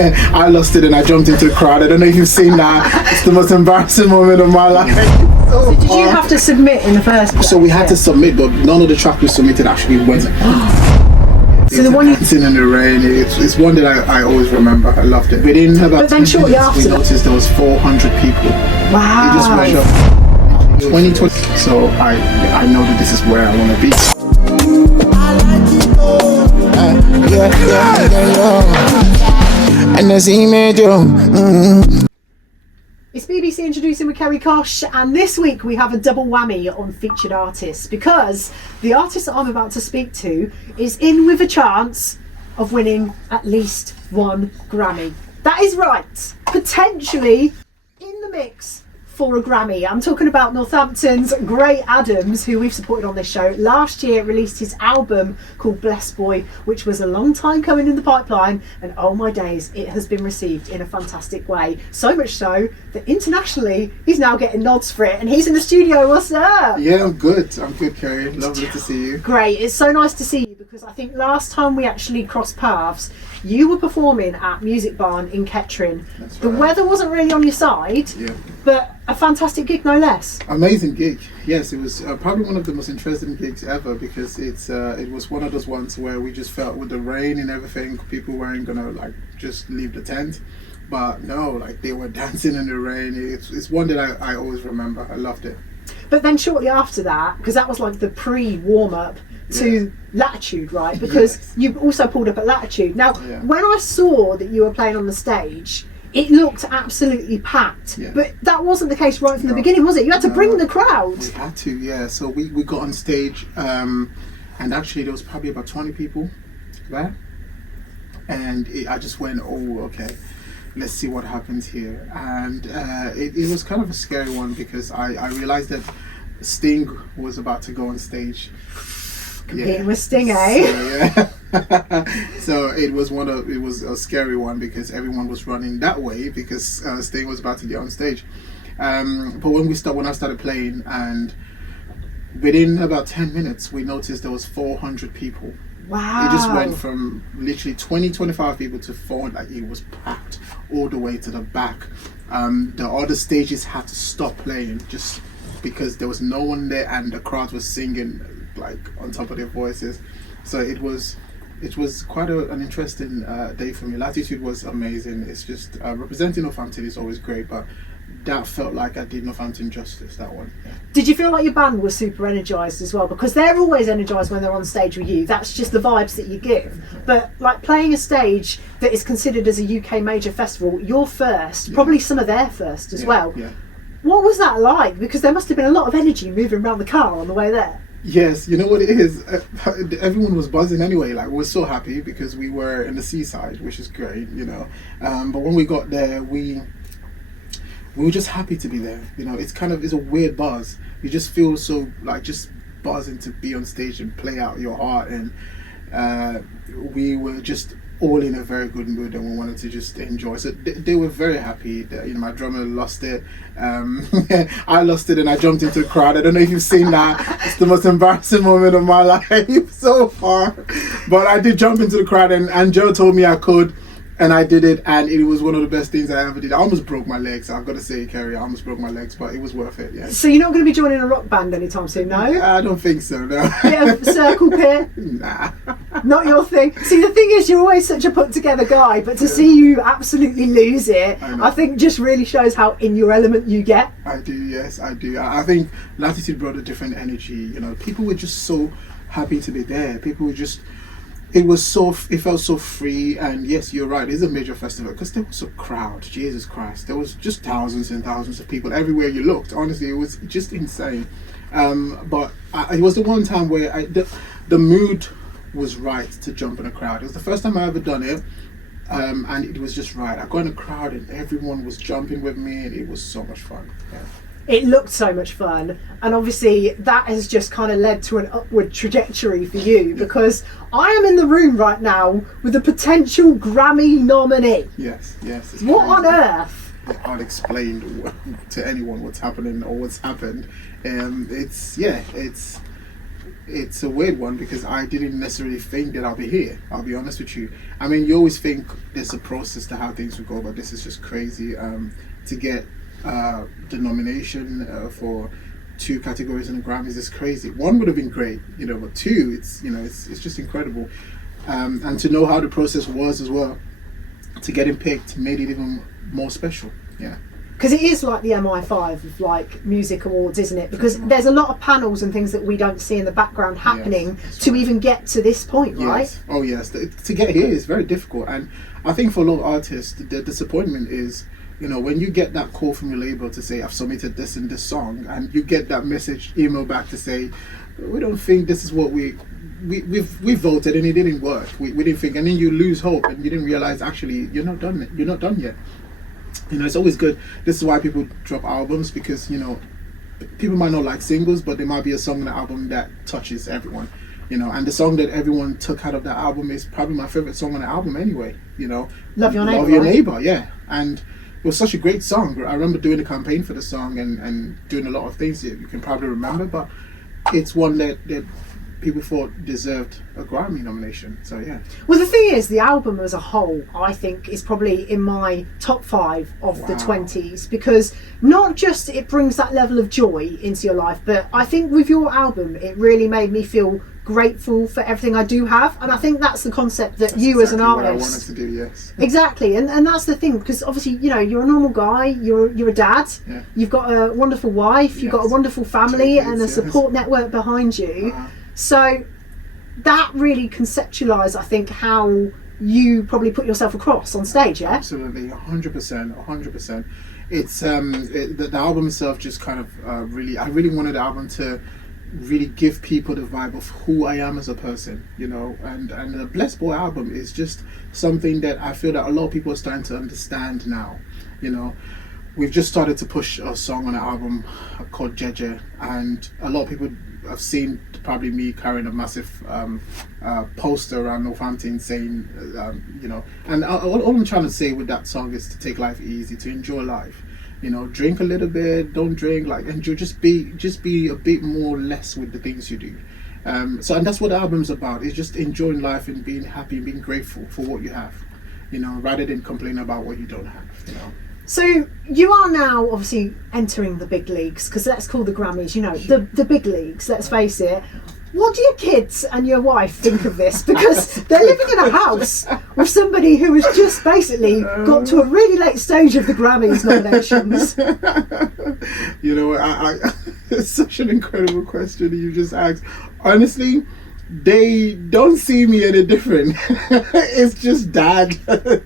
I lost it and I jumped into the crowd. I don't know if you've seen that. It's the most embarrassing moment of my life. So did you have to submit in the first place? So we had to submit, but none of the tracks we submitted actually went. So the one you... Dancing in the Rain, it's one that I always remember. I loved it. Within about 10 minutes, we noticed there was 400 people. Wow. It just went up 2020. So I know that this is where I want to be. And It's BBC Introducing with Kerrie Cosh, and this week we have a double whammy on featured artists because the artist that I'm about to speak to is in with a chance of winning at least one Grammy. That is right, potentially in the mix for a Grammy. I'm talking about Northampton's great Adamz, who we've supported on this show. Last year released his album called Blessed Boy, which was a long time coming in the pipeline, and oh my days, it has been received in a fantastic way. So much so that internationally he's now getting nods for it, and he's in the studio. What's up? Yeah, I'm good, Kerrie. Lovely to see you. Great, it's so nice to see you, because I think last time we actually crossed paths, you were performing at Music Barn in Kettering. That's the right. weather wasn't really on your side, Yeah. but a fantastic gig no less. Amazing gig. Yes, it was probably one of the most interesting gigs ever, because it was one of those ones where we just felt with the rain and everything, people weren't gonna like just leave the tent, but no, like they were dancing in the rain. It's one that I always remember. I loved it. But then shortly after that, because that was like the pre-warm-up to Latitude, right? Because Yes. you also pulled up at Latitude. Now, Yeah. when I saw that you were playing on the stage, it looked absolutely packed. Yeah. But that wasn't the case right from the No. beginning, was it? You had to bring the crowd. We had to, yeah. So we got on stage, and actually there was probably about 20 people there, and I just went, oh, okay, let's see what happens here. And it was kind of a scary one, because I realized that Sting was about to go on stage. Competing with Sting, eh? So, yeah. So it was a scary one, because everyone was running that way, because Sting was about to get on stage. But when I started playing, and within about 10 minutes, we noticed there was 400 people. Wow. It just went from literally 25 people to 400. Like, it was packed all the way to the back. The other stages had to stop playing just because there was no one there, and the crowd was singing like on top of their voices. So it was quite an interesting day for me. Latitude was amazing. It's just representing Northampton is always great, but that felt like I did Northampton justice, that one. Yeah. Did you feel like your band was super energised as well? Because they're always energised when they're on stage with you. That's just the vibes that you give. But like playing a stage that is considered as a UK major festival, you're first, probably some of their first as well. Yeah. What was that like? Because there must have been a lot of energy moving around the car on the way there. Yes, you know what it is? Everyone was buzzing anyway. Like, we were so happy because we were in the seaside, which is great, you know. But when we got there, we were just happy to be there. You know, it's a weird buzz. You just feel so like just buzzing to be on stage and play out your heart. And we were just all in a very good mood, and we wanted to just enjoy. So they were very happy. You know, my drummer lost it. I lost it and I jumped into the crowd. I don't know if you've seen that. It's the most embarrassing moment of my life so far. But I did jump into the crowd, and Joe told me I could, and I did it, and it was one of the best things I ever did. I almost broke my legs. I've got to say, Kerrie, I almost broke my legs, but it was worth it. Yeah. So you're not going to be joining a rock band anytime soon, no? I don't think so. No. Bit of circle pit? Nah. Not your thing. See, the thing is, you're always such a put together guy, but to see you absolutely lose it, I think just really shows how in your element you get. I do, yes, I do. I think Latitude brought a different energy. You know, people were just so happy to be there. People were just, it felt so free. And yes, you're right, it's a major festival, because there was a crowd. Jesus Christ, there was just thousands and thousands of people everywhere you looked. Honestly, it was just insane. But it was the one time where the mood was right to jump in a crowd. It was the first time I ever done it, and it was just right. I got in a crowd and everyone was jumping with me, and it was so much fun. Yeah. It looked so much fun, and obviously that has just kind of led to an upward trajectory for you, because I am in the room right now with a potential Grammy nominee. Yes. It's what crazy. on earth? I can't explain it's a weird one because I didn't necessarily think that I'll be here. I'll be honest with you. I mean, you always think there's a process to how things will go, but this is just crazy. To get the nomination for 2 categories in the Grammys is crazy. 1 would have been great, but 2, it's just incredible. And to know how the process was as well, to get him picked made it even more special. Yeah. Because it is like the MI5 of like music awards, isn't it? Because there's a lot of panels and things that we don't see in the background happening to even get to this point, right? Yes. Oh yes, to get here is very difficult, and I think for a lot of artists, the disappointment is, when you get that call from your label to say I've submitted this and this song, and you get that email back to say we don't think this is what we voted and it didn't work. We didn't think, and then you lose hope and you didn't realize actually you're not done yet. It's always good. This is why people drop albums, because people might not like singles, but there might be a song on the album that touches everyone. And the song that everyone took out of that album is probably my favorite song on the album anyway. Love Your Neighbor. Love Your Neighbor, yeah. And it was such a great song. I remember doing a campaign for the song and doing a lot of things that you can probably remember, but it's one that people thought deserved a Grammy nomination. So yeah. Well, the thing is, the album as a whole, I think, is probably in my top 5 of the 20s, because not just it brings that level of joy into your life, but I think with your album, it really made me feel grateful for everything I do have, and I think that's the concept that that's you exactly as an artist. What I wanted to do, yes. Exactly, and that's the thing, because obviously you're a normal guy, you're a dad, you've got a wonderful wife, you've got a wonderful family, and a support network behind you. So that really conceptualised, I think, how you probably put yourself across on stage, yeah? Absolutely, 100%. It's the album itself just kind of I really wanted the album to really give people the vibe of who I am as a person, and the Blessed Boy album is just something that I feel that a lot of people are starting to understand now. We've just started to push a song on an album called Jeje, and a lot of people have seen probably me carrying a massive poster around Northampton saying, and all I'm trying to say with that song is to take life easy, to enjoy life. Drink a little bit, don't drink, enjoy, just be a bit more less with the things you do. And that's what the album's about. It's just enjoying life and being happy and being grateful for what you have, rather than complain about what you don't have. So you are now obviously entering the big leagues, because let's call the Grammys, the big leagues, let's face it. What do your kids and your wife think of this? Because they're living in a house with somebody who has just basically got to a really late stage of the Grammys nominations. It's such an incredible question you just asked. Honestly, they don't see me any different. It's just dad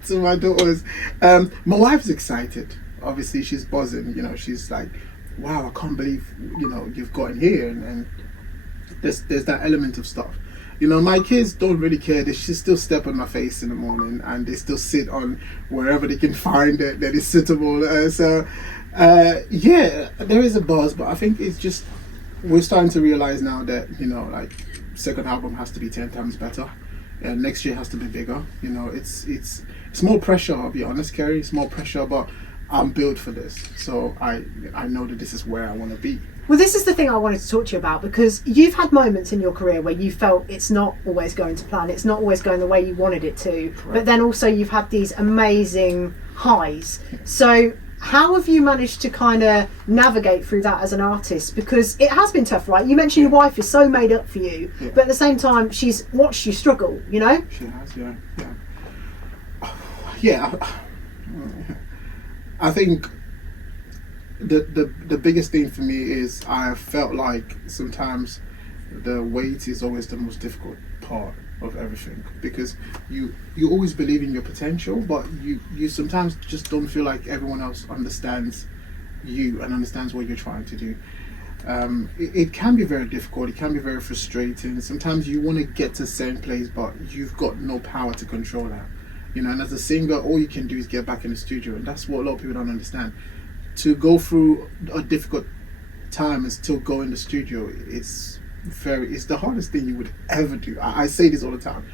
to my daughters. My wife's excited. Obviously, she's buzzing. She's like, wow, I can't believe, you've gotten here. And there's that element of stuff. My kids don't really care. They should still step on my face in the morning, and they still sit on wherever they can find it that is suitable. Yeah, there is a buzz, but I think it's just, we're starting to realize now that, second album has to be 10 times better, and next year has to be bigger. It's more pressure, I'll be honest, Kerrie. It's more pressure, but I'm built for this, so I know that this is where I want to be. Well, this is the thing I wanted to talk to you about, because you've had moments in your career where you felt it's not always going to plan, it's not always going the way you wanted it to. Correct. But then also you've had these amazing highs. So how have you managed to kind of navigate through that as an artist? Because it has been tough, right? You mentioned your wife is so made up for you, but at the same time she's watched you struggle, She has, yeah. I think the biggest thing for me is I felt like sometimes the wait is always the most difficult part of everything, because you always believe in your potential, but you sometimes just don't feel like everyone else understands you and understands what you're trying to do. It can be very difficult, it can be very frustrating. Sometimes you want to get to a certain place, but you've got no power to control that. And as a singer, all you can do is get back in the studio, and that's what a lot of people don't understand. To go through a difficult time and still go in the studio, it's the hardest thing you would ever do. I say this all the time.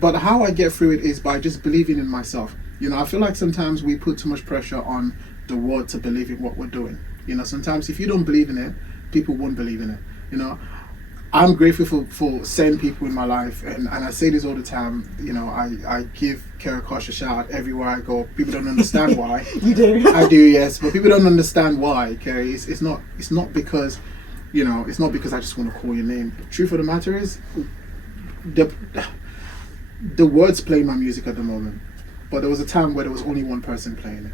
But how I get through it is by just believing in myself. I feel like sometimes we put too much pressure on the world to believe in what we're doing. Sometimes if you don't believe in it, people won't believe in it. I'm grateful for certain people in my life, and I say this all the time. You know, I give Kerrie Cosh a shout out everywhere I go. People don't understand why. You do. I do, yes, but people don't understand why, Kerrie. It's not because, you know, it's not because I just want to call your name. The truth of the matter is, the words play my music at the moment, but there was a time where there was only one person playing it,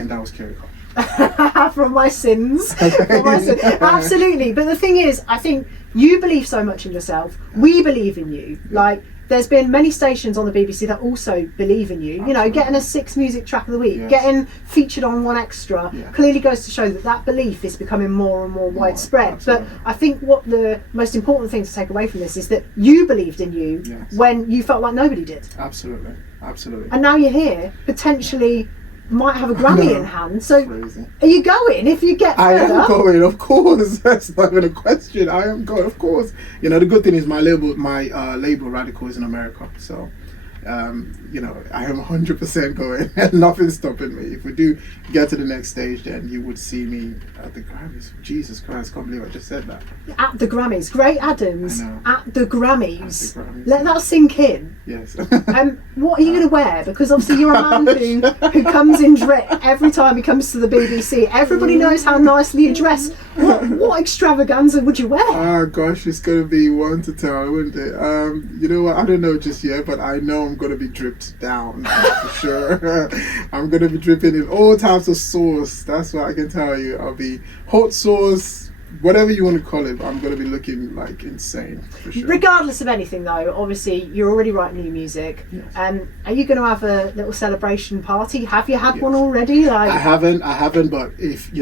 and that was Kerrie Cosh. From my sins. From my sins. Absolutely. But the thing is, I think you believe so much in yourself. We believe in you. Like, there's been many stations on the BBC that also believe in you. You know, getting a 6 music track of the week, Yes. getting featured on 1 Extra, Yeah. clearly goes to show that that belief is becoming more and more widespread. But absolutely. I think what the most important thing to take away from this is that you believed in you Yes. when you felt like nobody did. Absolutely. And now you're here, potentially might have a Grammy No. in hand. So Crazy. are you going if you get I further? am going, of course. That's not even a question. I am going, of course. You know, the good thing is my label, Radical, is in America. So, you know, I am 100% going, and nothing's stopping me. If we do get to the next stage, then you would see me at the Grammys. Jesus Christ, I can't believe I just said that. At the Grammys. Great Adamz. I know. At the Grammys. At the Grammys. Let that sink in. Yes. What are you going to wear? Because obviously you're a man who comes in drip every time he comes to the BBC. Everybody knows how nicely you dress. What extravaganza would you wear? Oh gosh, it's gonna be one to tell, wouldn't it? You know what? I don't know just yet, but I know I'm gonna be dripped down for sure. I'm gonna be dripping in all types of sauce. That's what I can tell you. I'll be hot sauce, whatever you want to call it. I'm gonna be looking like insane for sure. Regardless of anything, though, obviously you're already writing new music. Yes. Are you going to have a little celebration party? Have you had Yes. one already? Like, I haven't. But if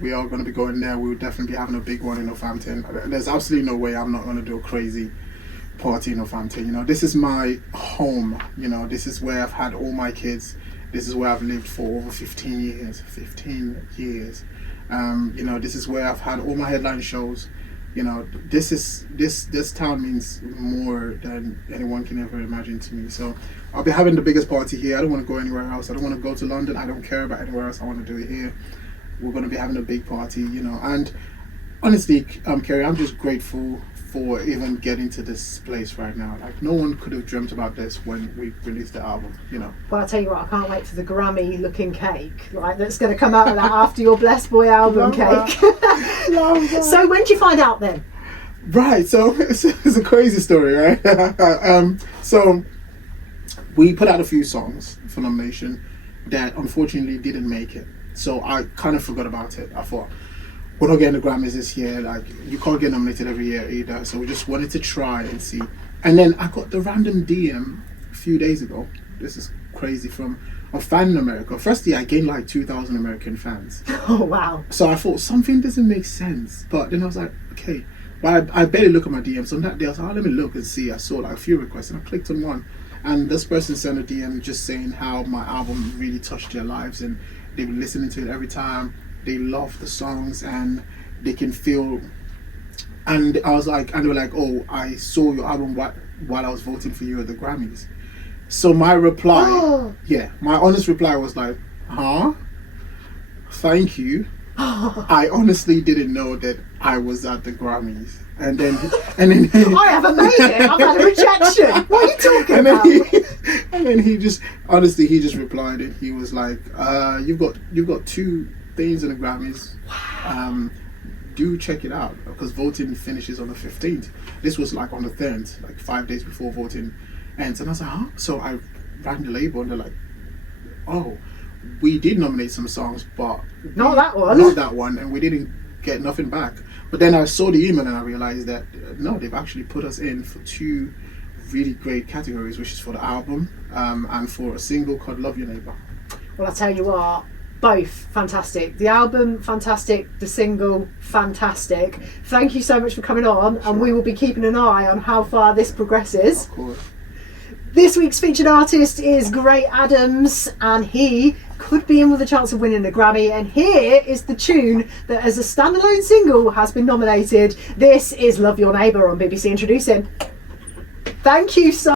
we are going to be going there, we will definitely be having a big one in Northampton. There's absolutely no way I'm not going to do a crazy party in Northampton. You know, this is my home. You know, this is where I've had all my kids. This is where I've lived for over 15 years. 15 years. You know, this is where I've had all my headline shows. You know, this town means more than anyone can ever imagine to me. So I'll be having the biggest party here. I don't want to go anywhere else. I don't want to go to London. I don't care about anywhere else. I want to do it here. We're going to be having a big party, you know. And honestly, Kerrie, I'm just grateful for even getting to this place right now. Like, no one could have dreamt about this when we released the album, you know. well, I'll tell you what, I can't wait for the Grammy looking cake, right, that's going to come out of that after your Blessed Boy album cake. So when did you find out then? Right, so it's a crazy story, right? So we put out a few songs for nomination that unfortunately didn't make it. So I kind of forgot about it. I thought, we're not getting the Grammys this year. Like, you can't get nominated every year either. So we just wanted to try and see. And then I got the random DM a few days ago. This is crazy, from a fan in America. Firstly, I gained like 2,000 American fans. Oh, wow. So I thought something doesn't make sense. But then I was like, okay. But I barely look at my DMs. So on that day, I was like, oh, let me look and see. I saw like a few requests and I clicked on one. And this person sent a DM just saying how my album really touched their lives, and they've been listening to it every time. They love the songs and they can feel. And I was like, and they were like, oh, I saw your album while I was voting for you at the Grammys. So my reply, my honest reply was like, huh? Thank you. I honestly didn't know that I was at the Grammys. And then I haven't made it. I've had a rejection. What are you talking about? And then he just replied, and he was like, you've got 2 things in the Grammys. Do check it out, because voting finishes on the 15th. This was like on the 10th, like 5 days before voting ends. And I was like, huh? So I rang the label, and they're like, oh, we did nominate some songs, but Not that one, and we didn't get nothing back. But then I saw the email and I realized that no, they've actually put us in for 2 really great categories, which is for the album and for a single called Love Your Neighbor. Well, I'll tell you what, both fantastic. The album, fantastic. The single, fantastic. Thank you so much for coming on, and we will be keeping an eye on how far this progresses. Of course. This week's featured artist is Great Adamz, and he could be in with a chance of winning a Grammy. And here is the tune that, as a standalone single, has been nominated. This is Love Your Neighbour on BBC Introducing. Thank you so